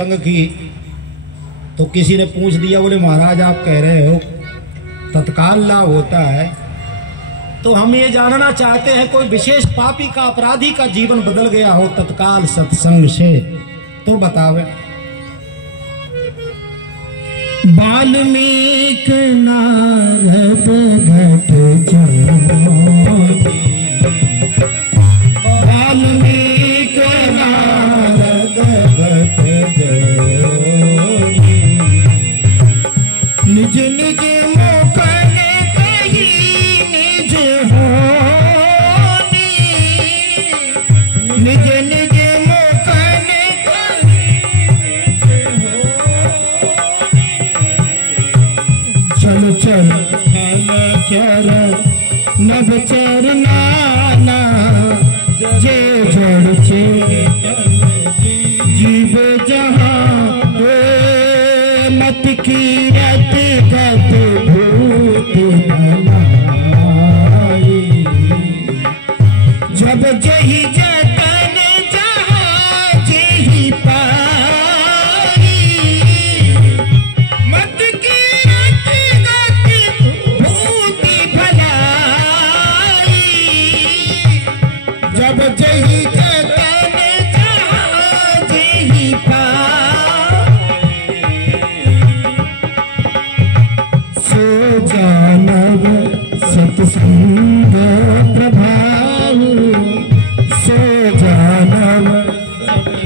सत्संग की, तो किसी ने पूछ दिया, बोले महाराज आप कह रहे हो तत्काल लाभ होता है, तो हम ये जानना चाहते हैं कोई विशेष पापी का, अपराधी का जीवन बदल गया हो तत्काल सत्संग से, तो बतावे। वाल्मीकि नारद घट वाल्मीकि नारद घट निज निज मुखन कही निज होनी, निज निज मुखन कही निज होनी। चल चल हल चर नभ चर नाना, जे जड़ चेतन जीव जहाँ मत कीरत गत भूत बनाई। जब जही जतन जहाँ जेहि पाई, मत कीरत गत भूत भलाई। जब जही जतन जहाँ जेहि पाई, जानव सत्संग प्रभाव, सो जानव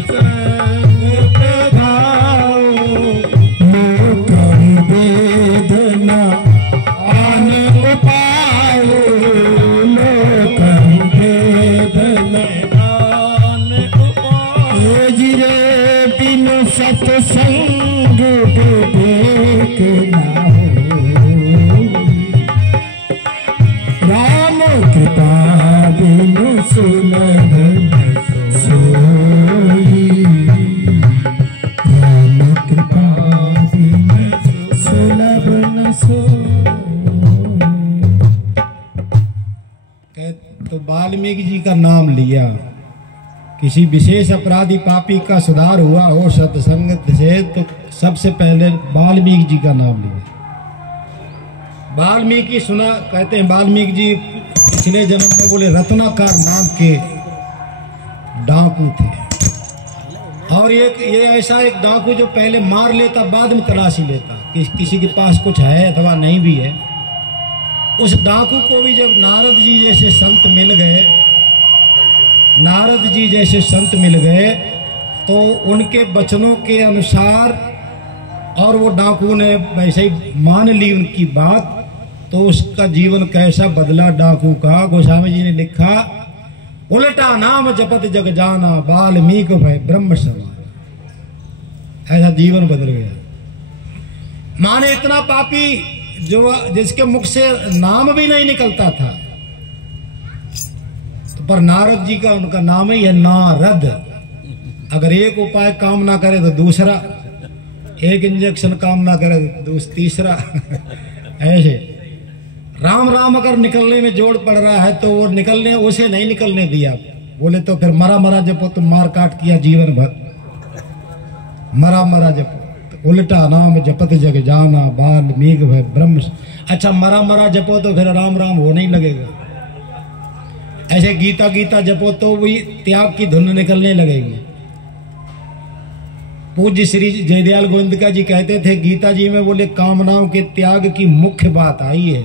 सत्संग प्रभाव। लोकं वेदना आन उपायो, लोकं वेदना आन उपायो। जिरे बिन सत्संग विवेक ना, राम कृपा बिनु सुलभ सोई, राम कृपा बिनु सुलभ न सोई। तो वाल्मीकि जी का नाम लिया, किसी विशेष अपराधी पापी का सुधार हुआ हो सत्संग से, तो सबसे पहले वाल्मीकि जी का नाम लिया। वाल्मीकि सुना, कहते हैं वाल्मीकि जी पिछले जन्म में बोले रत्नाकर नाम के डाकू थे, और ये ऐसा एक डाकू जो पहले मार लेता बाद में तलाशी लेता किसी के पास कुछ है अथवा नहीं भी है। उस डाकू को भी जब नारद जी जैसे संत मिल गए, नारद जी जैसे संत मिल गए, तो उनके वचनों के अनुसार और वो डाकू ने वैसे ही मान ली उनकी बात, तो उसका जीवन कैसा बदला डाकू का। गोस्वामी जी ने लिखा, उल्टा नाम जपत जग जाना, वाल्मीकि भय ब्रह्म समान। ऐसा जीवन बदल गया। माने इतना पापी जो जिसके मुख से नाम भी नहीं निकलता था, तो पर नारद जी का उनका नाम ही है नारद। अगर एक उपाय काम ना करे तो दूसरा, एक इंजेक्शन काम ना करे तो तीसरा ऐसे राम राम अगर निकलने में जोड़ पड़ रहा है तो वो निकलने, उसे नहीं निकलने दिया। बोले तो फिर मरा मरा जपो, तो मार काट किया जीवन भर, मरा मरा जपो। तो उल्टा नाम जपत जग जाना, वाल्मीकि भय ब्रह्म। अच्छा मरा मरा जपो तो फिर राम राम हो नहीं लगेगा। ऐसे गीता गीता जपो तो वही त्याग की धुन निकलने लगेगी। पूज्य श्री जयदयाल गोविंदका जी कहते थे गीता जी में, बोले कामनाओं के त्याग की मुख्य बात आई है।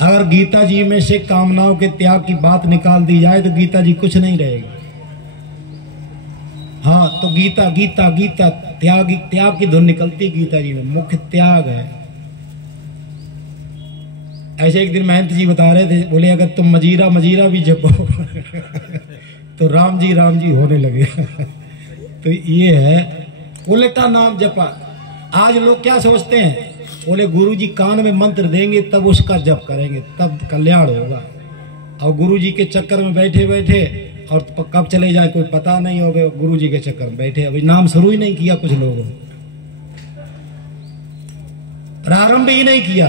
अगर गीता जी में से कामनाओं के त्याग की बात निकाल दी जाए तो गीता जी कुछ नहीं रहेगी। हाँ, तो गीता गीता गीता त्याग त्याग की धुन निकलती गीता जी में, मुख्य त्याग है। ऐसे एक दिन महंत जी बता रहे थे, बोले अगर तुम मजीरा मजीरा भी जपो तो राम जी होने लगे तो ये है उल्टा नाम जपा। आज लोग क्या सोचते हैं, बोले गुरुजी कान में मंत्र देंगे तब उसका जप करेंगे तब कल्याण होगा, और गुरुजी के चक्कर में बैठे बैठे और कब चले जाए कोई पता नहीं होगा। गुरुजी के चक्कर में बैठे, अभी नाम शुरू ही नहीं किया, कुछ लोगों ने प्रारंभ ही नहीं किया।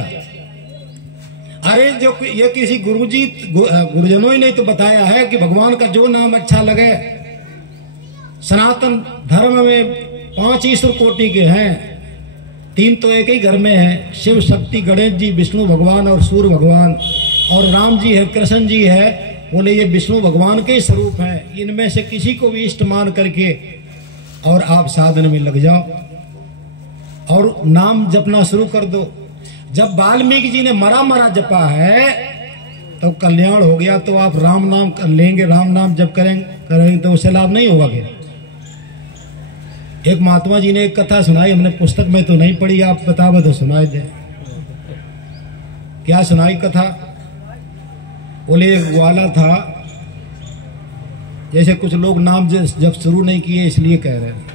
अरे जो ये किसी गुरुजनों ही नहीं तो बताया है कि भगवान का जो नाम अच्छा लगे, सनातन धर्म में 5 ईश्वर कोटि के हैं, 3 तो एक ही घर में है, शिव शक्ति गणेश जी विष्णु भगवान और सूर्य भगवान, और राम जी है कृष्ण जी है। बोले ये विष्णु भगवान के स्वरूप हैं, इनमें से किसी को भी इष्ट मान करके और आप साधन में लग जाओ और नाम जपना शुरू कर दो। जब वाल्मीकि जी ने मरा जपा है तो कल्याण हो गया, तो आप राम नाम कर लेंगे, राम नाम जप करेंगे तो उससे लाभ नहीं होगा क्या? एक महात्मा जी ने एक कथा सुनाई, हमने पुस्तक में तो नहीं पढ़ी, आप बताओ तो सुनाई दे। क्या सुनाई कथा? बोले एक ग्वाला था, जैसे कुछ लोग नाम जब शुरू नहीं किए इसलिए कह रहे हैं।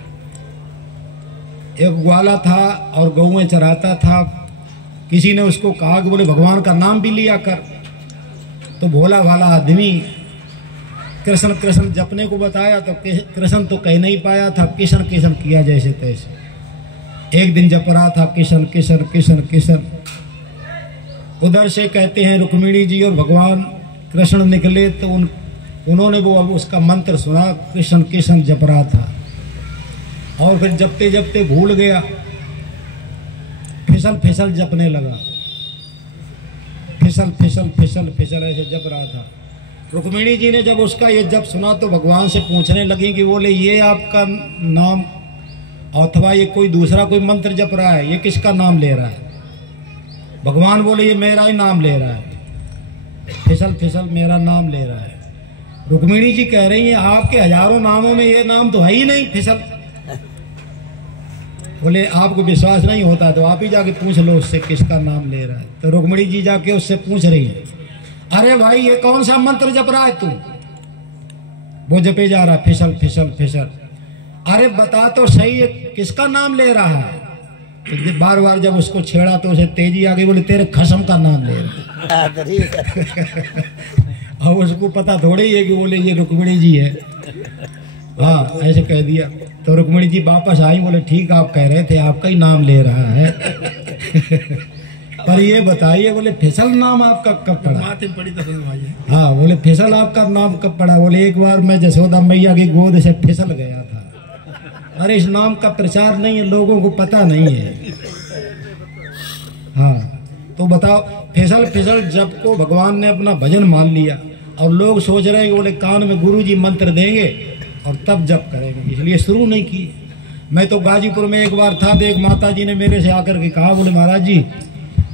एक ग्वाला था और गौएं चराता था। किसी ने उसको कहा कि बोले भगवान का नाम भी लिया कर। तो भोला भाला आदमी कृष्ण कृष्ण जपने को बताया तो कृष्ण तो कह नहीं पाया था, किशन किशन किया जैसे तैसे। एक दिन जप रहा था किशन किशन किशन किशन। उधर से कहते हैं रुक्मिणी जी और भगवान कृष्ण निकले तो उन्होंने वो उसका मंत्र सुना, कृष्ण कृष्ण जप रहा था और फिर जपते जपते भूल गया, फिसल फिसल जपने लगा, फिसल फिसल फिसल फिसल ऐसे जप रहा था। रुक्मिणी जी ने जब उसका ये जप सुना तो भगवान से पूछने लगी कि बोले ये आपका नाम अथवा ये कोई दूसरा कोई मंत्र जप रहा है, ये किसका नाम ले रहा है? भगवान बोले ये मेरा ही नाम ले रहा है, फिसल फिसल मेरा नाम ले रहा है। रुक्मिणी जी कह रही है आपके हजारों नामों में ये नाम तो है ही नहीं फिसल। बोले आपको विश्वास नहीं होता तो आप ही जाके पूछ लो उससे किसका नाम ले रहा है। तो रुक्मिणी जी जाके उससे पूछ रही है, अरे भाई ये कौन सा मंत्र जप रहा है तू? वो जपे जा रहा फिसल फिसल फिसल। अरे बता तो सही है किसका नाम ले रहा है? तो बार बार जब उसको छेड़ा तो उसे तेजी आ गई, बोले तेरे खसम का नाम ले रहा है। और उसको पता थोड़ी है कि बोले ये रुक्मिणी जी है। हाँ ऐसे कह दिया। तो रुक्मिणी जी वापस आई, बोले ठीक आप कह रहे थे आपका ही नाम ले रहा है। पर ये बताइए बोले फिसल नाम आपका कब पड़ा? माथे पड़ी तो हाँ बोले फिसल आपका नाम कब पड़ा? बोले एक बार मैं जसोदा मैया की गोद से फिसल गया था। अरे इस नाम का प्रचार नहीं है, लोगों को पता नहीं है। हाँ तो बताओ फिसल फिसल जब को भगवान ने अपना भजन मान लिया और लोग सोच रहे हैं कि बोले कान में गुरुजी मंत्र देंगे और तब जप करेंगे, इसलिए शुरू नहीं किए। मैं तो गाजीपुर में एक बार था तो एक माता जी ने मेरे से आकर के कहा, बोले महाराज जी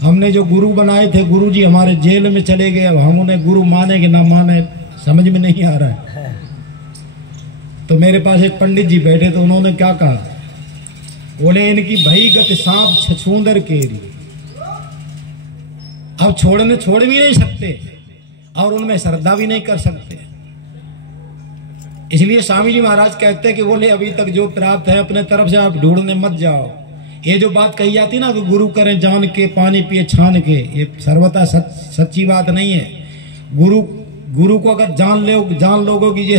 हमने जो गुरु बनाए थे गुरु जी हमारे जेल में चले गए, अब हम उन्हें गुरु माने कि ना माने समझ में नहीं आ रहा है। तो मेरे पास एक पंडित जी बैठे तो उन्होंने क्या कहा, बोले इनकी भई गत सांप छछूंदर केरी, अब छोड़ भी नहीं सकते और उनमें श्रद्धा भी नहीं कर सकते। इसलिए स्वामी जी महाराज कहते हैं कि बोले अभी तक जो प्राप्त है अपने तरफ से आप ढूंढने मत जाओ। ये जो बात कही जाती ना कि गुरु करें जान के पानी पिए छान के, ये सर्वथा सच्ची बात नहीं है। गुरु को अगर जान लोगो कि ये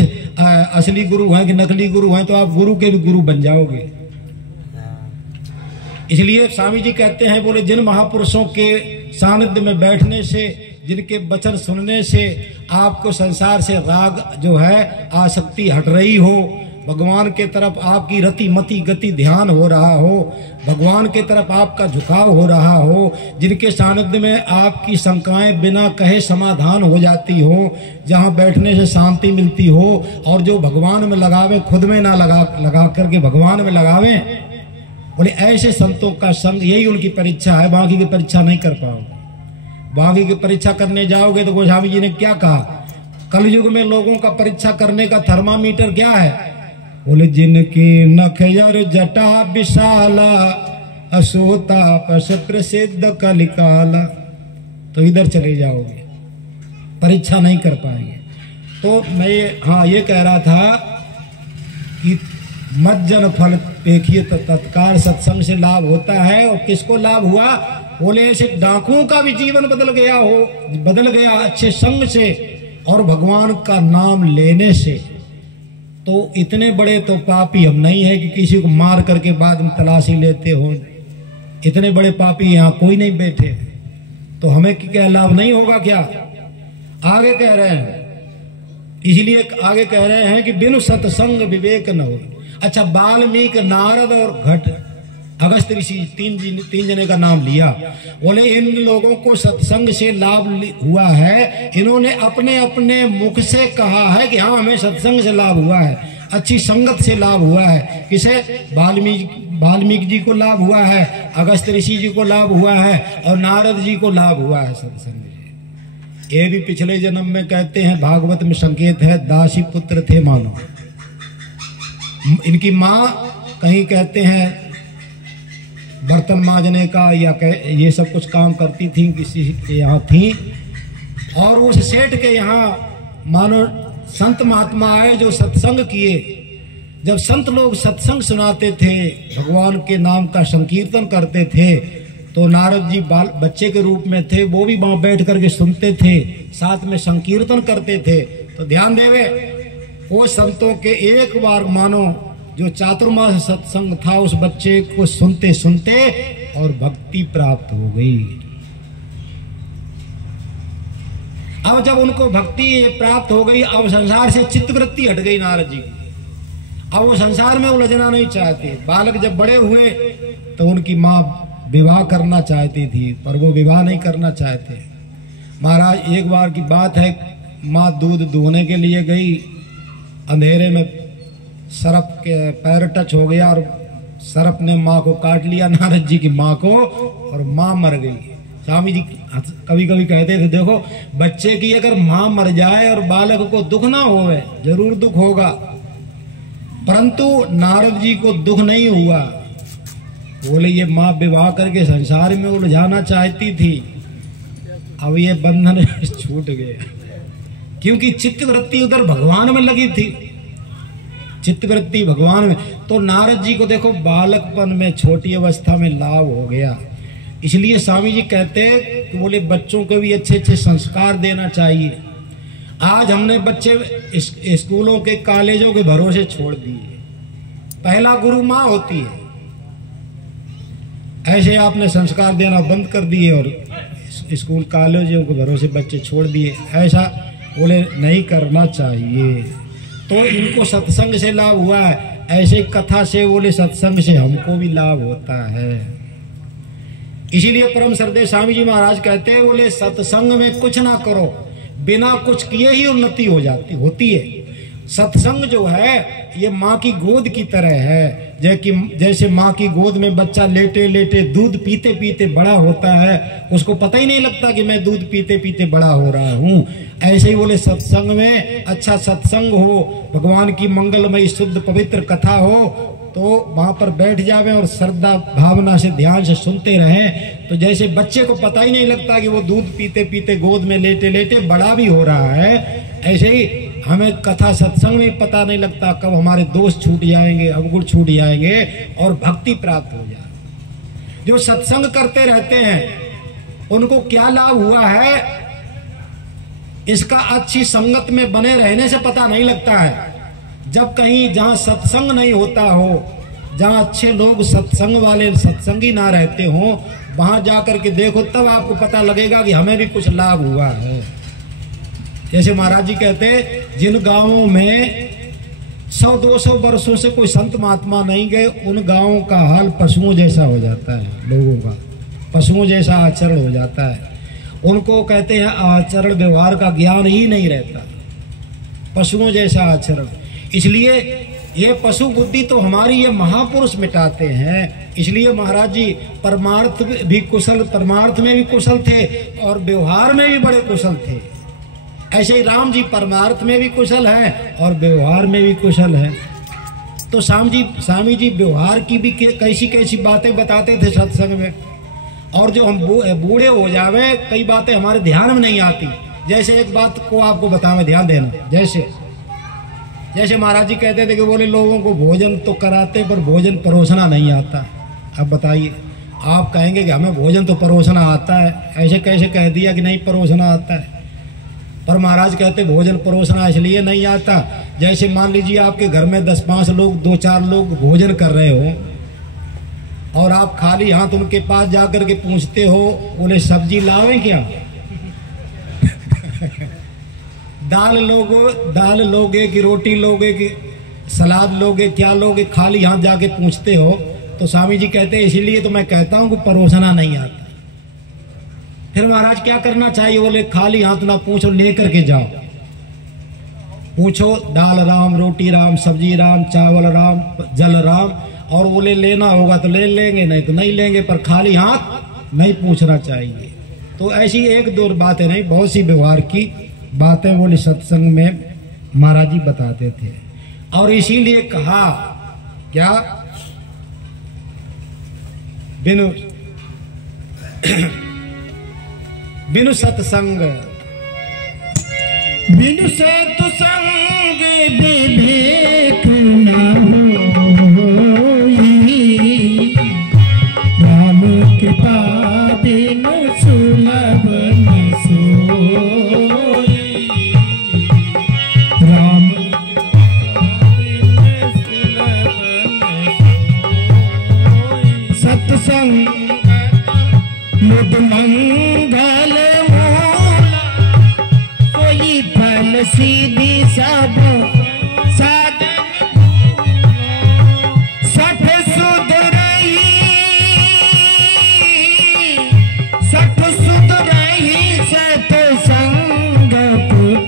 असली गुरु हैं कि नकली गुरु हैं तो आप गुरु के भी गुरु बन जाओगे। इसलिए स्वामी जी कहते हैं बोले जिन महापुरुषों के सानिध्य में बैठने से, जिनके वचन सुनने से आपको संसार से राग जो है आसक्ति हट रही हो, भगवान के तरफ आपकी रति मति गति ध्यान हो रहा हो, भगवान के तरफ आपका झुकाव हो रहा हो, जिनके सानिध्य में आपकी शंकाएं बिना कहे समाधान हो जाती हो, जहां बैठने से शांति मिलती हो और जो भगवान में लगावे खुद में ना लगा करके भगवान में लगावे, बोले ऐसे संतों का संग यही उनकी परीक्षा है। बाकी की परीक्षा नहीं कर पाओगे। बाकी की परीक्षा करने जाओगे तो गोस्वामी जी ने क्या कहा, कलयुग में लोगों का परीक्षा करने का थर्मामीटर क्या है? बोले जिनकी नखयर जटा विशाला असोता पश प्रसिद्ध कलिकाला, तो इधर चले जाओगे, परीक्षा नहीं कर पाएंगे। तो मैं ये कह रहा था कि मज्जन फल देखिए तो तत्काल सत्संग से लाभ होता है। और किसको लाभ हुआ? बोले ऐसे डाकुओं का भी जीवन बदल गया अच्छे संग से और भगवान का नाम लेने से। तो इतने बड़े तो पापी हम नहीं है कि किसी को मार करके बाद में तलाशी लेते हो। इतने बड़े पापी यहाँ कोई नहीं बैठे, तो हमें क्या लाभ नहीं होगा क्या? आगे कह रहे हैं, इसलिए आगे कह रहे हैं कि बिनु सत्संग विवेक न हो। अच्छा, वाल्मीकि, नारद और घट अगस्त ऋषि तीन जने का नाम लिया। बोले इन लोगों को सत्संग से लाभ हुआ है। इन्होंने अपने अपने मुख से कहा है कि हाँ हमें सत्संग से लाभ हुआ है, अच्छी संगत से लाभ हुआ है। किसे? वाल्मीकि जी को लाभ हुआ है, अगस्त ऋषि जी को लाभ हुआ है और नारद जी को लाभ हुआ है सत्संग से। ये भी पिछले जन्म में कहते हैं, भागवत में संकेत है, दासी पुत्र थे मानो। इनकी माँ कहीं कहते हैं बर्तन मांजने का या ये सब कुछ काम करती थी, किसी के यहाँ थी, और उस सेठ के यहाँ मानो संत महात्मा आए जो सत्संग किए। जब संत लोग सत्संग सुनाते थे, भगवान के नाम का संकीर्तन करते थे, तो नारद जी बच्चे के रूप में थे, वो भी वहां बैठ करके सुनते थे, साथ में संकीर्तन करते थे। तो ध्यान देवे, वो संतों के एक बार मानो जो चातुर्मास सत्संग था, उस बच्चे को सुनते सुनते और भक्ति प्राप्त हो गई। अब जब उनको भक्ति प्राप्त हो गई, अब संसार से चित्तवृत्ति हट गई नारद जी की। अब वो संसार में उलझना नहीं चाहते। बालक जब बड़े हुए तो उनकी माँ विवाह करना चाहती थी, पर वो विवाह नहीं करना चाहते। महाराज एक बार की बात है, माँ दूध दूहने के लिए गई, अंधेरे में सर्प के पैर टच हो गया और सर्प ने माँ को काट लिया, नारद जी की माँ को, और माँ मर गई। स्वामी जी कभी कभी कहते थे, देखो बच्चे की अगर माँ मर जाए और बालक को दुख ना होवे, जरूर दुख होगा, परंतु नारद जी को दुख नहीं हुआ। बोले ये माँ विवाह करके संसार में उलझाना चाहती थी, अब ये बंधन छूट गया, क्योंकि चित्तवृत्ति उधर भगवान में लगी थी, चित्तवृत्ति भगवान में। तो नारद जी को देखो बालकपन में, छोटी अवस्था में लाभ हो गया। इसलिए स्वामी जी कहते कि बोले बच्चों को भी अच्छे अच्छे संस्कार देना चाहिए। आज हमने बच्चे स्कूलों के, कॉलेजों के भरोसे छोड़ दिए। पहला गुरु माँ होती है, ऐसे आपने संस्कार देना बंद कर दिए और स्कूल कॉलेजों के भरोसे बच्चे छोड़ दिए। ऐसा बोले नहीं करना चाहिए। तो इनको सत्संग से लाभ हुआ है, ऐसे कथा से बोले सत्संग से हमको भी लाभ होता है। इसीलिए परम श्रद्धेय स्वामी जी महाराज कहते हैं, बोले सत्संग में कुछ ना करो, बिना कुछ किए ही उन्नति हो जाती होती है। सत्संग जो है ये माँ की गोद की तरह है, जैसे माँ की गोद में बच्चा लेटे लेटे दूध पीते पीते बड़ा होता है, उसको पता ही नहीं लगता कि मैं दूध पीते पीते बड़ा हो रहा हूँ। ऐसे ही बोले सत्संग में अच्छा सत्संग हो, भगवान की मंगलमयी शुद्ध पवित्र कथा हो, तो वहां पर बैठ जावे और श्रद्धा भावना से ध्यान से सुनते रहें, तो जैसे बच्चे को पता ही नहीं लगता कि वो दूध पीते पीते गोद में लेटे लेटे बड़ा भी हो रहा है, ऐसे ही हमें कथा सत्संग में पता नहीं लगता कब हमारे दोष छूट जाएंगे, अवगुण छूट जाएंगे और भक्ति प्राप्त हो जाए। जो सत्संग करते रहते हैं उनको क्या लाभ हुआ है, इसका अच्छी संगत में बने रहने से पता नहीं लगता है। जब कहीं जहां सत्संग नहीं होता हो, जहां अच्छे लोग सत्संग वाले सत्संगी ना रहते हो, वहां जाकर के देखो, तब आपको पता लगेगा कि हमें भी कुछ लाभ हुआ है। जैसे महाराज जी कहते हैं, जिन गांवों में 100-200 वर्षों से कोई संत महात्मा नहीं गए, उन गांवों का हाल पशुओं जैसा हो जाता है। लोगों का पशुओं जैसा आचरण हो जाता है। उनको कहते हैं आचरण व्यवहार का ज्ञान ही नहीं रहता, पशुओं जैसा आचरण। इसलिए ये पशु बुद्धि तो हमारी ये महापुरुष मिटाते हैं। इसलिए महाराज जी परमार्थ में भी कुशल थे और व्यवहार में भी बड़े कुशल थे। ऐसे ही राम जी परमार्थ में भी कुशल हैं और व्यवहार में भी कुशल हैं। तो स्वामी जी व्यवहार की भी कैसी कैसी बातें बताते थे सत्संग में, और जो हम बूढ़े हो जावे कई बातें हमारे ध्यान में नहीं आती। जैसे एक बात को आपको बतावे, ध्यान देना। जैसे महाराज जी कहते थे कि बोले लोगों को भोजन तो कराते पर भोजन परोसना नहीं आता। अब बताइए, आप कहेंगे कि हमें भोजन तो परोसना आता है, ऐसे कैसे कह दिया कि नहीं परोसना आता है। पर महाराज कहते भोजन परोसना इसलिए नहीं आता, जैसे मान लीजिए आपके घर में 10-5 लोग 2-4 लोग भोजन कर रहे हो और आप खाली हाथ उनके पास जाकर के पूछते हो, बोले सब्जी लावें क्या? दाल लोगे कि रोटी लोगे कि सलाद लोगे क्या लोगे, खाली हाथ जाके पूछते हो। तो स्वामी जी कहते हैं इसीलिए तो मैं कहता हूं कि परोसना नहीं आता। फिर महाराज क्या करना चाहिए? बोले खाली हाथ ना पूछो, लेकर के जाओ। पूछो दाल राम, रोटी राम, सब्जी राम, चावल राम, जल राम, और बोले लेना होगा तो ले लेंगे, नहीं तो नहीं लेंगे, पर खाली हाथ नहीं पूछना चाहिए। तो ऐसी एक दो बातें नहीं, बहुत सी व्यवहार की बातें बोले सत्संग में महाराज जी बताते थे। और इसीलिए कहा क्या, बिनु बिनु सत्संग, बिनु सत्संग विवेक न होई, राम कृपा बिनु सुलभ न सोई, राम सत्संग मुद मंगल मूला, कोई फल सीधी सब साधन सठ सुध रही, सठ सुध रही सत्संग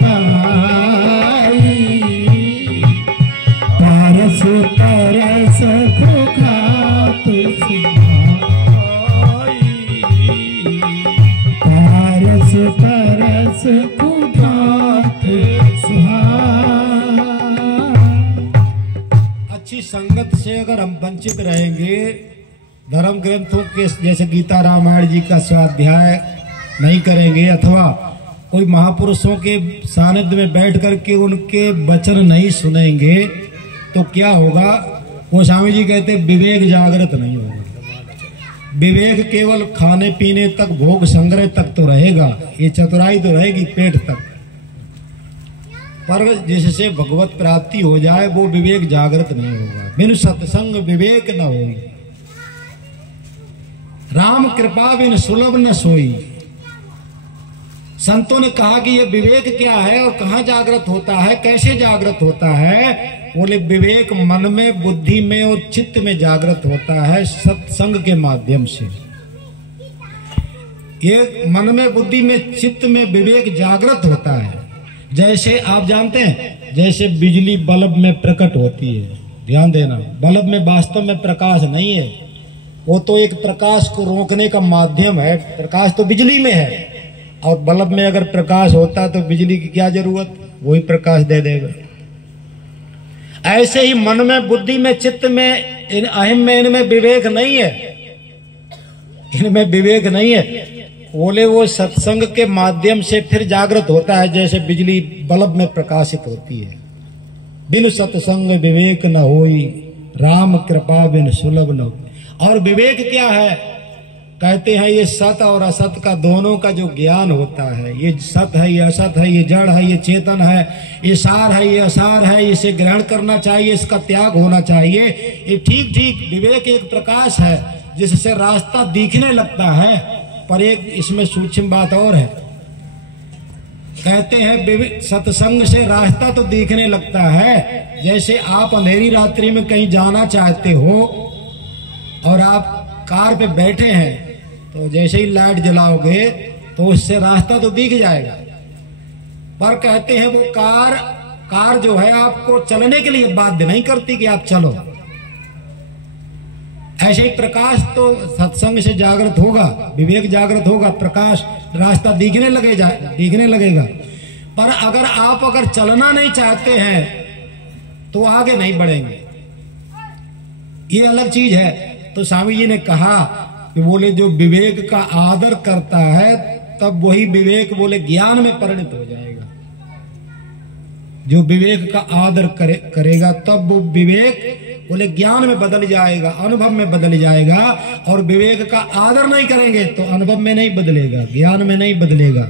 पाई, पारस तरस खुखात पारस तरस खुखात सुहाई। अच्छी संगत से अगर हम वंचित रहेंगे, धर्म ग्रंथों के जैसे गीता रामायण जी का स्वाध्याय नहीं करेंगे, अथवा कोई महापुरुषों के सानिध्य में बैठ करके उनके वचन नहीं सुनेंगे, तो क्या होगा? वो स्वामी जी कहते विवेक जागृत नहीं होगा। विवेक केवल खाने पीने तक, भोग संग्रह तक तो रहेगा, ये चतुराई तो रहेगी पेट तक, पर जिससे भगवत प्राप्ति हो जाए वो विवेक जागृत नहीं होगा। बिनु सत्संग विवेक न होई, राम कृपा बिन सुलभ न सोई। संतों ने कहा कि ये विवेक क्या है और कहाँ जागृत होता है, कैसे जागृत होता है? बोले विवेक मन में, बुद्धि में और चित्त में जागृत होता है सत्संग के माध्यम से। ये मन में, बुद्धि में, चित्त में विवेक जागृत होता है। जैसे आप जानते हैं, जैसे बिजली बल्ब में प्रकट होती है, ध्यान देना, बल्ब में वास्तव में प्रकाश नहीं है, वो तो एक प्रकाश को रोकने का माध्यम है। प्रकाश तो बिजली में है, और बल्ब में अगर प्रकाश होता तो बिजली की क्या जरूरत, वही प्रकाश दे देगा। ऐसे ही मन में, बुद्धि में, चित्त में, इन अहम में, इनमें विवेक नहीं है, इनमें विवेक नहीं है। बोले वो सत्संग के माध्यम से फिर जागृत होता है, जैसे बिजली बल्ब में प्रकाशित होती है। बिनु सत्संग विवेक न होई, राम कृपा बिन सुलभ न होई। और विवेक क्या है? कहते हैं ये सत और असत का दोनों का जो ज्ञान होता है, ये सत है, ये असत है, ये जड़ है, ये चेतन है, ये सार है, ये असार है, इसे ग्रहण करना चाहिए, इसका त्याग होना चाहिए। ये ठीक ठीक विवेक एक प्रकाश है जिससे रास्ता दिखने लगता है। पर एक इसमें सूक्ष्म बात और है, कहते हैं सत्संग से रास्ता तो दिखने लगता है। जैसे आप अंधेरी रात्रि में कहीं जाना चाहते हो और आप कार पे बैठे हैं, तो जैसे ही लाइट जलाओगे तो उससे रास्ता तो दिख जाएगा, पर कहते हैं वो कार जो है आपको चलने के लिए बाध्य नहीं करती कि आप चलो। ऐसे ही प्रकाश तो सत्संग से जागृत होगा, विवेक जागृत होगा, प्रकाश, रास्ता दिखने लगेगा। पर अगर चलना नहीं चाहते हैं तो आगे नहीं बढ़ेंगे, ये अलग चीज है। तो स्वामी जी ने कहा कि बोले जो विवेक का आदर करता है तब वही विवेक बोले ज्ञान में परिणत हो जाएगा। जो विवेक का आदर करेगा तब वो विवेक बोले ज्ञान में बदल जाएगा, अनुभव में बदल जाएगा। और विवेक का आदर नहीं करेंगे तो अनुभव में नहीं बदलेगा, ज्ञान में नहीं बदलेगा।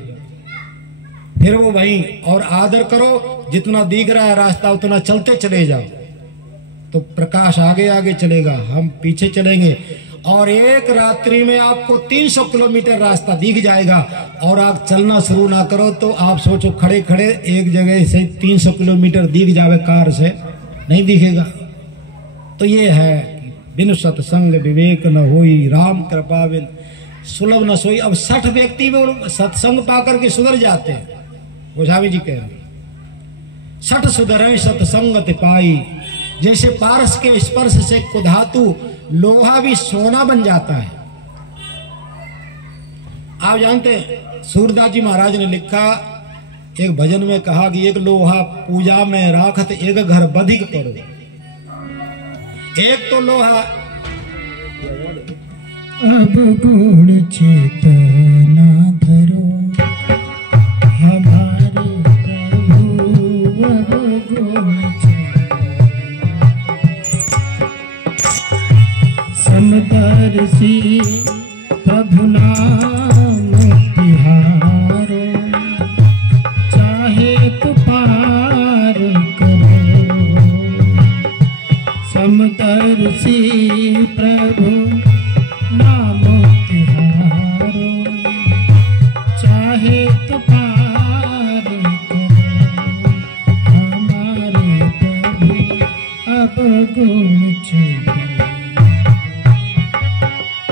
फिर वो वही, और आदर करो, जितना दिख रहा है रास्ता उतना चलते चले जाओ तो प्रकाश आगे आगे चलेगा, हम पीछे चलेंगे। और एक रात्रि में आपको 300 किलोमीटर रास्ता दिख जाएगा और आप चलना शुरू ना करो तो आप सोचो खड़े खड़े एक जगह से 300 किलोमीटर दिख जावे कार से, नहीं दिखेगा। तो ये है बिन सत्संग विवेक न होई, राम कृपा बिन सुलभ न सोई। अब 60 व्यक्ति में सत्संग पाकर के सुधर जाते हैं। गोस्वामी जी कह रहे 60 सुधरे सत्संगत पाई। जैसे पारस के स्पर्श से कुधातु लोहा भी सोना बन जाता है। आप जानते हैं सूरदास जी महाराज ने लिखा एक भजन में, कहा कि एक लोहा पूजा में राखत एक घर बधिक करो। एक तो लोहा अब गुण चेतना धरो हमारे प्रभु, अब गुण चेतना समदर्शी प्रभु नाम तिहारो, चाहे तो पार करो। समदर्शी प्रभु नाम तिहारो, चाहे तो पार करो। हमारे प्रभु अब गुण चेतना,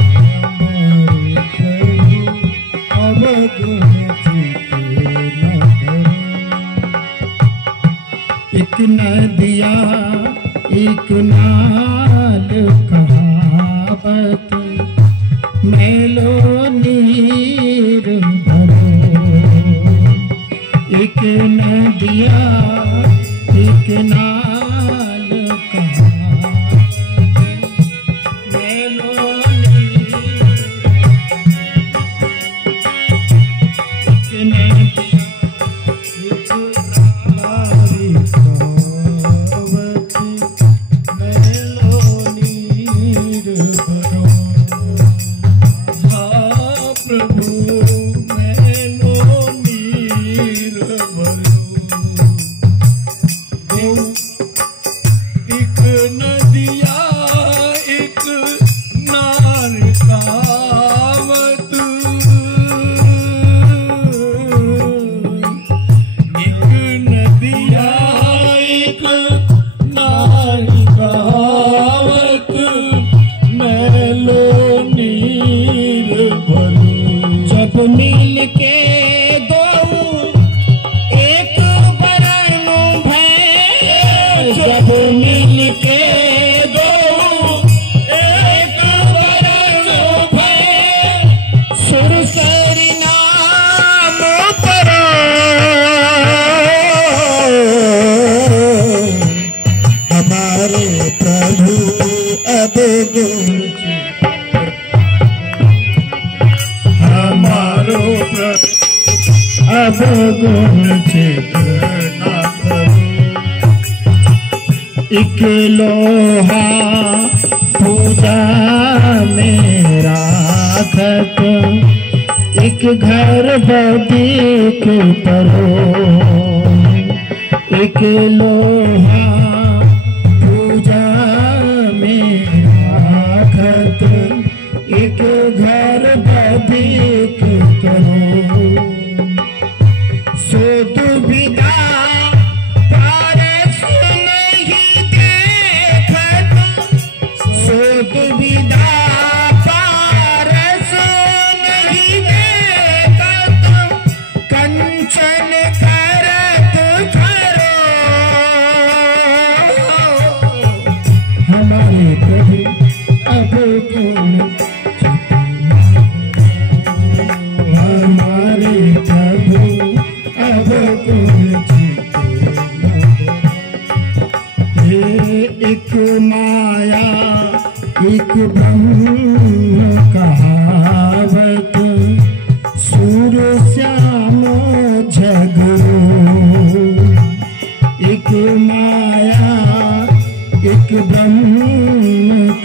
हमारे प्रभु अब गुण चेतना धरो। एक नदिया एक नाल कहावत, मेलो नीर भरो। एक नदिया एक नाल कहावत, मेलो नीर। एक नदिया एक नाल कहावत, मेलो नीर भरो। प्रभु मेलो नीर भरो। एक नदिया एक नार कहावत, एक नदिया एक नार कहावत, मेलो नीर भरो। जब मिल के दो एक बरन भय, जब मिल के दो एक बरन भय, सुरसरी नाम परो। हमारे प्रभु अब गुण हमारो अब गुण चेतना करो। एक लोहा पूजा में राखत, एक घर बधिक करो। एक लोहा पूजा में राखत, एक घर बधिक करो। सो दुविधा पारस नहीं देखत, सो दुविधा पारस नहीं देखत, कंचन करत खरो। हमारे प्रभु अब गुण, हमारे प्रभु अब गुण चेतना। एक माया एक ब्रह्म कहावत, सूर श्याम झगरो। एक माया एक ब्रह्म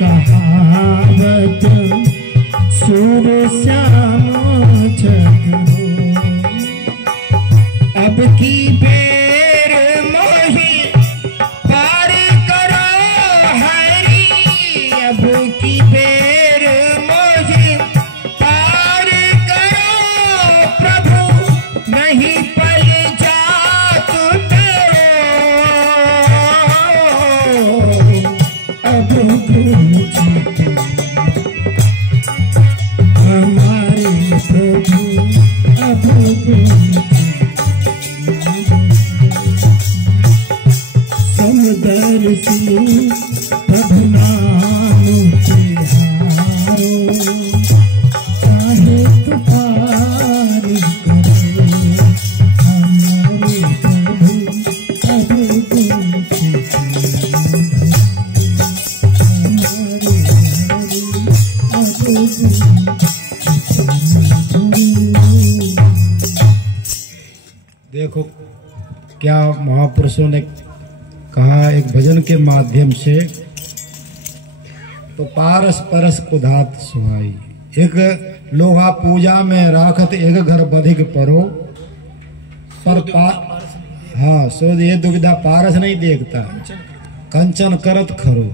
कहावत, सूर श्याम झगरो। अब की बेर मोही पार करो हरि, अब की बेर मोही पार करो प्रभु, नहीं पल जात तेरो। देखो क्या महापुरुषों ने कहा एक भजन के माध्यम से, तो पारस परस कुधात सुहाई। एक लोहा पूजा में राखत एक घर बधिक परो, पर हाँ सो ये दुविधा पारस नहीं देखता, कंचन करत खरो।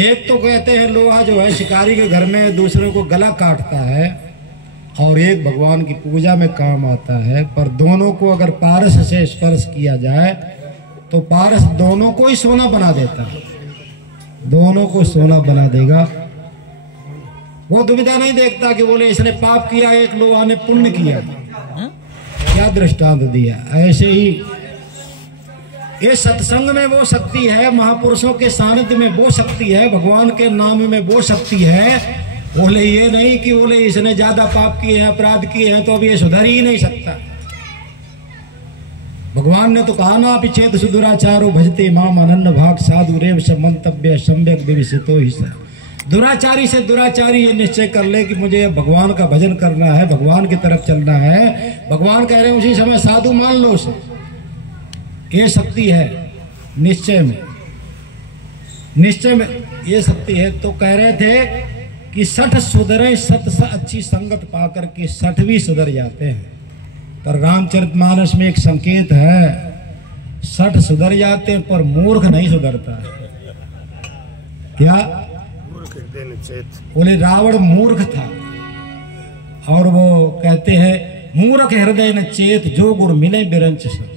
एक तो कहते हैं लोहा जो है शिकारी के घर में दूसरे को गला काटता है, और एक भगवान की पूजा में काम आता है। पर दोनों को अगर पारस से स्पर्श किया जाए तो पारस दोनों को ही सोना बना देता है, दोनों को सोना बना देगा। वो दुविधा नहीं देखता कि बोले इसने पाप किया, एक लोहा ने पुण्य किया। क्या दृष्टांत दिया। ऐसे ही ये सत्संग में वो शक्ति है, महापुरुषों के सानिध्य में वो शक्ति है, भगवान के नाम में वो शक्ति है। बोले ये नहीं कि बोले इसने ज्यादा पाप किए हैं, अपराध किए हैं, तो अब ये सुधर ही नहीं सकता। भगवान ने तो कहा ना, पिछेत सुदुराचारो भजते माम अनन्य भाग साधु रेव मंतव्य सम्यक विविषितो ही। दुराचारी से दुराचारी ये निश्चय कर ले कि मुझे भगवान का भजन करना है, भगवान की तरफ चलना है। भगवान कह रहे हैं उसी समय साधु मान लो उसे। ये शक्ति है निश्चय में, निश्चय में ये शक्ति है। तो कह रहे थे कि 60 सुधरे, सत अच्छी संगत पाकर के 60 भी सुधर जाते हैं। पर रामचरितमानस में एक संकेत है, 60 सुधर जाते हैं पर मूर्ख नहीं सुधरता है। क्या? बोले रावण मूर्ख था, और वो कहते हैं मूर्ख हृदय न चेत जो गुरु मिले बिरंच से।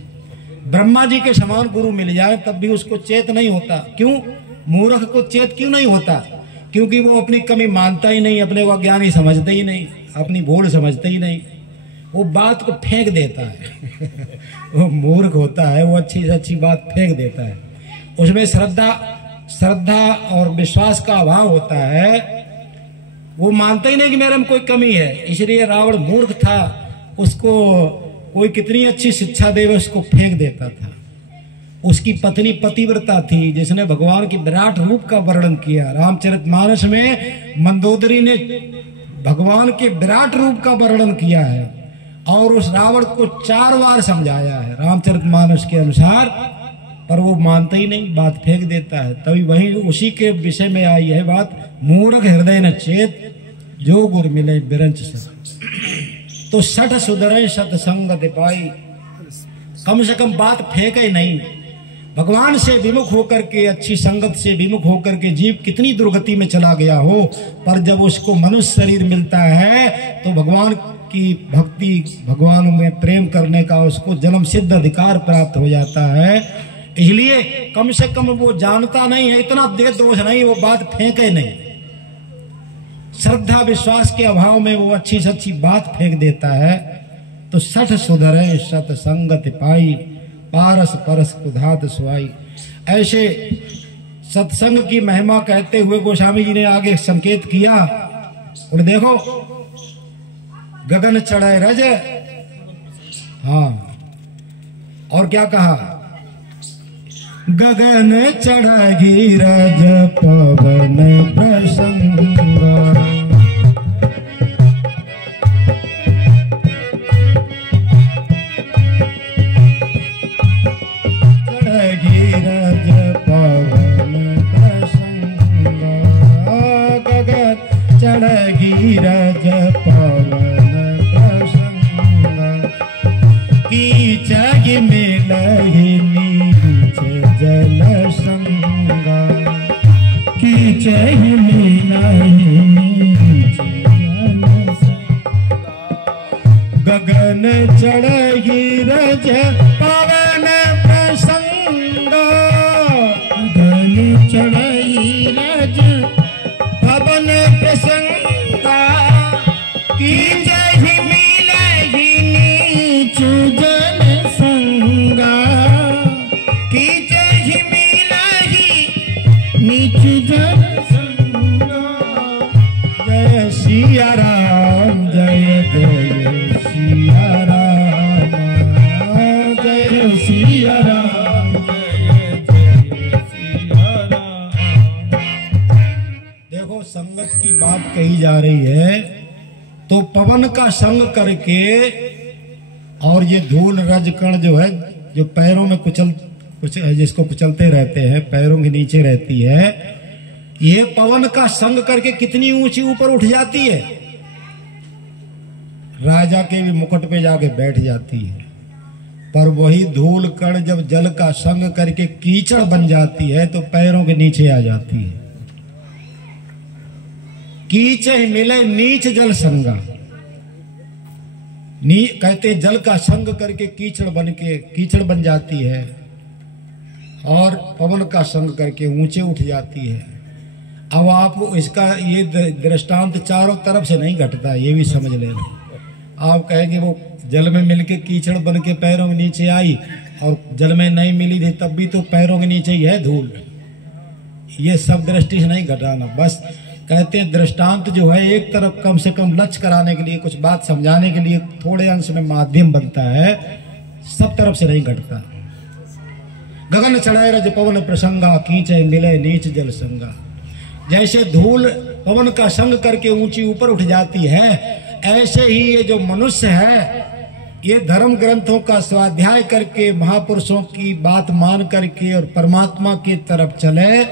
ब्रह्मा जी के समान गुरु मिल जाए तब भी उसको चेत नहीं होता। क्यों? मूर्ख को चेत क्यों नहीं होता? क्योंकि वो अपनी कमी मानता ही नहीं, अपने को अज्ञानी समझते ही नहीं, अपनी भूल समझते ही नहीं, वो बात को फेंक देता है। वो मूर्ख होता है, वो अच्छी से अच्छी बात फेंक देता है। उसमें श्रद्धा और विश्वास का अभाव होता है। वो मानता ही नहीं कि मेरे में कोई कमी है। इसलिए रावण मूर्ख था, उसको कोई कितनी अच्छी शिक्षा दे उसको फेंक देता था। उसकी पत्नी पतिव्रता थी, जिसने भगवान की विराट रूप का वर्णन किया। रामचरितमानस में मंदोदरी ने भगवान के विराट रूप का वर्णन किया है, और उस रावण को 4 बार समझाया है रामचरितमानस के अनुसार, पर वो मानता ही नहीं, बात फेंक देता है। तभी वही उसी के विषय में आई है बात, मूर्ख हृदय न चेत जो गुर मिले बिरंच से। तो 60 सुधरे सत्संगत पाई, कम से कम बात फेंके नहीं। भगवान से विमुख होकर के, अच्छी संगत से विमुख होकर के जीव कितनी दुर्गति में चला गया हो, पर जब उसको मनुष्य शरीर मिलता है तो भगवान की भक्ति, भगवान में प्रेम करने का उसको जन्म सिद्ध अधिकार प्राप्त हो जाता है। इसलिए कम से कम वो जानता नहीं है, इतना दे दोष नहीं, वो बात फेंके नहीं। श्रद्धा विश्वास के अभाव में वो अच्छी से अच्छी बात फेंक देता है। तो 60 सुधरे सत्संगत पाई, पारस परस कुधात सुहाई। ऐसे सत्संग की महिमा कहते हुए गोस्वामी जी ने आगे संकेत किया। और देखो गगन चढ़े रज, हाँ, और क्या कहा? गगन चढ़ी रज पवन प्रसंग, चढ़ी रज पवन प्रसंग, गगन चढ़ी रज पवन प्रसंग, कीचक मिलहि नीच जल संगा, कीचक मिलहि नीच जल संगा, गगन चढ़ी रज पवन प्रसंग, गगन चढ़ी रज पवन प्रसंग, कीचक मिलहि नीच जल संगा, कीचक मिलहि नीच जल संगा। जय सिया राम, जय जय सिया राम, जय सिया राम, जय जय सिया राम। देखो संगत की बात कही जा रही है, तो पवन का संग करके और ये धूल रज कण जो है, जो पैरों में जिसको कुचलते रहते हैं, पैरों के नीचे रहती है, ये पवन का संग करके कितनी ऊंची ऊपर उठ जाती है, राजा के भी मुकुट पे जाके बैठ जाती है। पर वही धूल कण जब जल का संग करके कीचड़ बन जाती है तो पैरों के नीचे आ जाती है। कीचड़ मिले नीच जल संगा, कहते जल का संग करके कीचड़ बन जाती है, और पवन का संग करके ऊंचे उठ जाती है। अब आप इसका ये दृष्टांत चारों तरफ से नहीं घटता, ये भी समझ लेना। आप कहेंगे वो जल में मिलके कीचड़ बन के पैरों के नीचे आई, और जल में नहीं मिली थी तब भी तो पैरों के नीचे ही है धूल। ये सब दृष्टि से नहीं घटाना, बस कहते हैं दृष्टांत जो है एक तरफ कम से कम लक्ष्य कराने के लिए, कुछ बात समझाने के लिए थोड़े अंश में माध्यम बनता है, सब तरफ से नहीं घटता। गगन चढ़ाए रज पवन प्रसंगा, कीचे मिले नीच जल संगा। जैसे धूल पवन का संग करके ऊंची ऊपर उठ जाती है, ऐसे ही ये जो मनुष्य है, ये धर्म ग्रंथों का स्वाध्याय करके, महापुरुषों की बात मान करके और परमात्मा की तरफ चले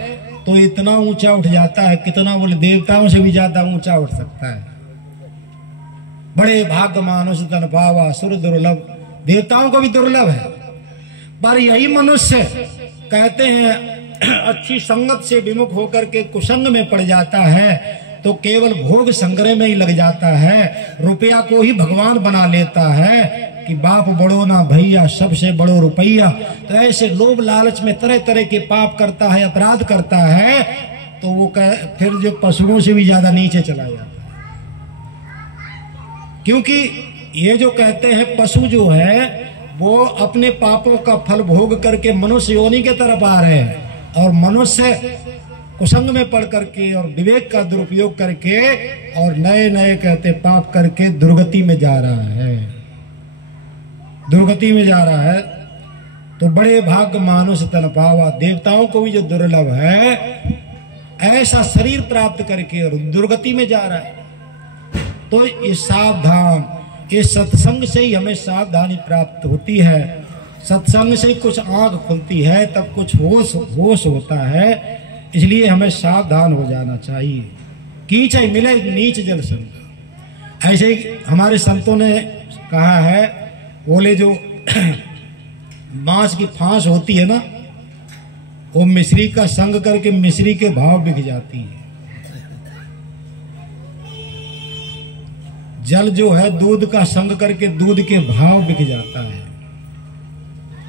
तो इतना ऊंचा उठ जाता है, कितना बोले देवताओं से भी ज्यादा ऊंचा उठ सकता है। बड़े भाग्य मानुष तन पावा, सुर दुर्लभ, देवताओं को भी दुर्लभ है। पर यही मनुष्य कहते हैं अच्छी संगत से विमुख होकर के कुसंग में पड़ जाता है तो केवल भोग संग्रह में ही लग जाता है, रुपया को ही भगवान बना लेता है कि बाप बड़ो ना भैया, सबसे बड़ो रुपया। तो ऐसे लोभ लालच में तरह तरह के पाप करता है, अपराध करता है, तो वो फिर जो पशुओं से भी ज्यादा नीचे चला जाता है। क्योंकि ये जो कहते हैं पशु जो है वो अपने पापों का फल भोग करके मनुष्य योनि के तरफ आ रहे हैं, और मनुष्य कुसंग में पड़ करके और विवेक का दुरुपयोग करके और नए नए कहते पाप करके दुर्गति में जा रहा है, दुर्गति में जा रहा है। तो बड़े भाग्य मानुष तन पावा, देवताओं को भी जो दुर्लभ है ऐसा शरीर प्राप्त करके और दुर्गति में जा रहा है। तो ये सावधान, ये सत्संग से ही हमें सावधानी प्राप्त होती है। सत्संग से कुछ आंख खुलती है, तब कुछ होश होता है, इसलिए हमें सावधान हो जाना चाहिए। कीचड़ मिले नीच जल संग। ऐसे ही हमारे संतों ने कहा है, बोले जो बांस की फांस होती है ना, वो मिश्री का संग करके मिश्री के भाव बिक जाती है। जल जो है दूध का संग करके दूध के भाव बिक जाता है,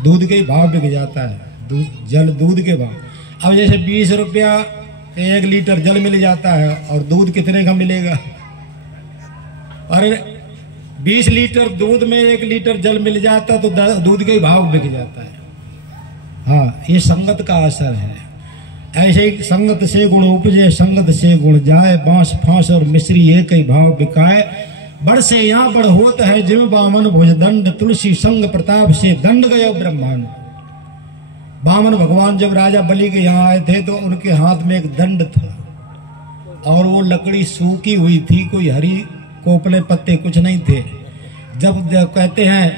दूध के भाव बिक जाता है, जल दूध के भाव। अब जैसे 20 रुपया 1 लीटर जल मिल जाता है और दूध कितने का मिलेगा? और 20 लीटर दूध में 1 लीटर जल मिल जाता तो दूध के भाव बिक जाता है। हाँ, ये संगत का असर है। ऐसे ही संगत से गुण उपजे, संगत से गुण जाए, बांस फांस और मिश्री एक ही भाव बिकाए। बड़ से यहाँ बड़ होत है जिम बामन भुज दंड, तुलसी संग प्रताप से दंड गयो ब्रह्मांड। बामन भगवान जब राजा बलि के यहाँ आए थे तो उनके हाथ में एक दंड था और वो लकड़ी सूखी हुई थी, कोई हरी कोपले पत्ते कुछ नहीं थे। जब कहते हैं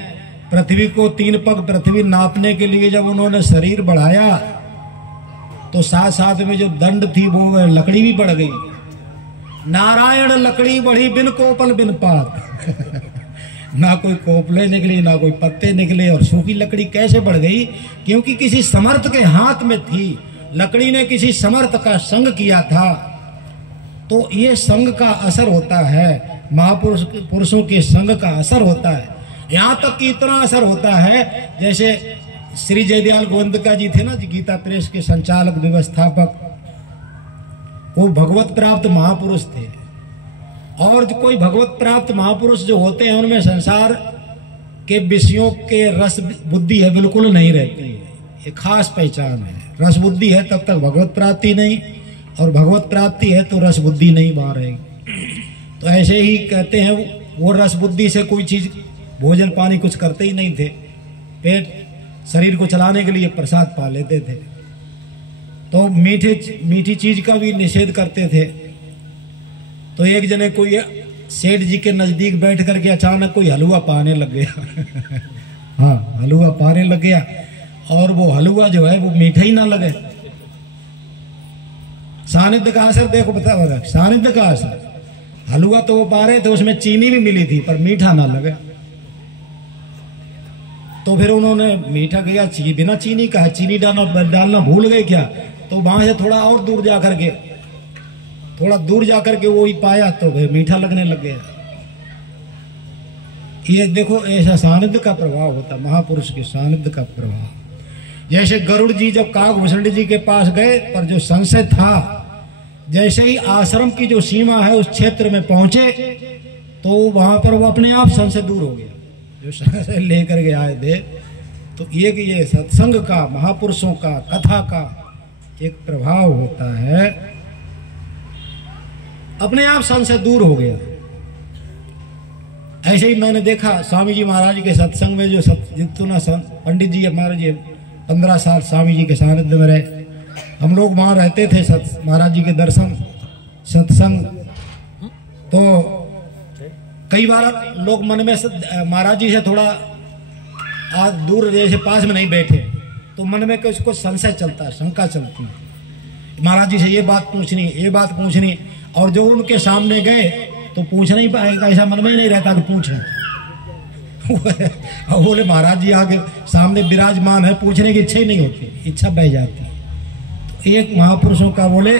पृथ्वी को 3 पग पृथ्वी नापने के लिए जब उन्होंने शरीर बढ़ाया तो साथ साथ में जो दंड थी वो लकड़ी भी बढ़ गई। नारायण लकड़ी बढ़ी बिन कोपल बिन पात ना कोई कोपले निकली ना कोई पत्ते निकले, और सूखी लकड़ी कैसे बढ़ गई? क्योंकि किसी समर्थ के हाथ में थी, लकड़ी ने किसी समर्थ का संग किया था। तो ये संग का असर होता है, महापुरुषों के संग का असर होता है। यहाँ तक कि इतना असर होता है, जैसे श्री जयदयाल गोविंदका जी थे ना, गीता प्रेस के संचालक व्यवस्थापक, वो भगवत प्राप्त महापुरुष थे। और जो कोई भगवत प्राप्त महापुरुष जो होते हैं उनमें संसार के विषयों के रस बुद्धि है बिल्कुल नहीं रहती है, ये खास पहचान है। रस बुद्धि है तब तक भगवत प्राप्ति नहीं, और भगवत प्राप्ति है तो रस बुद्धि नहीं वहां रहेगी। तो ऐसे ही कहते हैं वो रस बुद्धि से कोई चीज भोजन पानी कुछ करते ही नहीं थे, पेट शरीर को चलाने के लिए प्रसाद पा लेते थे। तो मीठी चीज का भी निषेध करते थे। तो एक जने कोई सेठ जी के नजदीक बैठ करके अचानक कोई हलवा पाने लग गया। हाँ, हलवा पाने लग गया और वो हलवा जो है वो मीठा ही ना लगे। सानिध्य का असर देखो, बता सानिध्य का असर। हलवा तो वो पा रहे थे, उसमें चीनी भी मिली थी पर मीठा ना लगा। तो फिर उन्होंने मीठा किया, बिना चीनी का चीनी डालना भूल गए क्या? तो वहां से थोड़ा और दूर जाकर के वो ही पाया तो फिर मीठा लगने लग गया। ये देखो ऐसा सानिध्य का प्रभाव होता, महापुरुष के सानिध्य का प्रभाव। जैसे गरुड़ जी जब काकभूषण जी के पास गए, पर जो संशय था, जैसे ही आश्रम की जो सीमा है उस क्षेत्र में पहुंचे तो वहां पर वो अपने आप संशय दूर हो गया। जो संशय लेकर के आए थे, तो ये सत्संग का, महापुरुषों का, कथा का एक प्रभाव होता है, अपने आप संशय दूर हो गया। ऐसे ही मैंने देखा स्वामी जी महाराज के सत्संग में, जो जितना पंडित जी महाराज जी 15 साल स्वामी जी के सानिध्य में रहे, हम लोग वहां रहते थे महाराज जी के दर्शन सत्संग। तो कई बार लोग मन में महाराज जी से थोड़ा दूर, जैसे पास में नहीं बैठे, तो मन में कुछ संशय चलता है, शंका चलती है, महाराज जी से ये बात पूछनी, और जो उनके सामने गए तो पूछ नहीं पाएगा, ऐसा मन में ही नहीं रहता कि पूछें। और बोले महाराज जी आगे सामने विराजमान है, पूछने की इच्छा ही नहीं होती, इच्छा बह जाती। तो एक महापुरुषों का बोले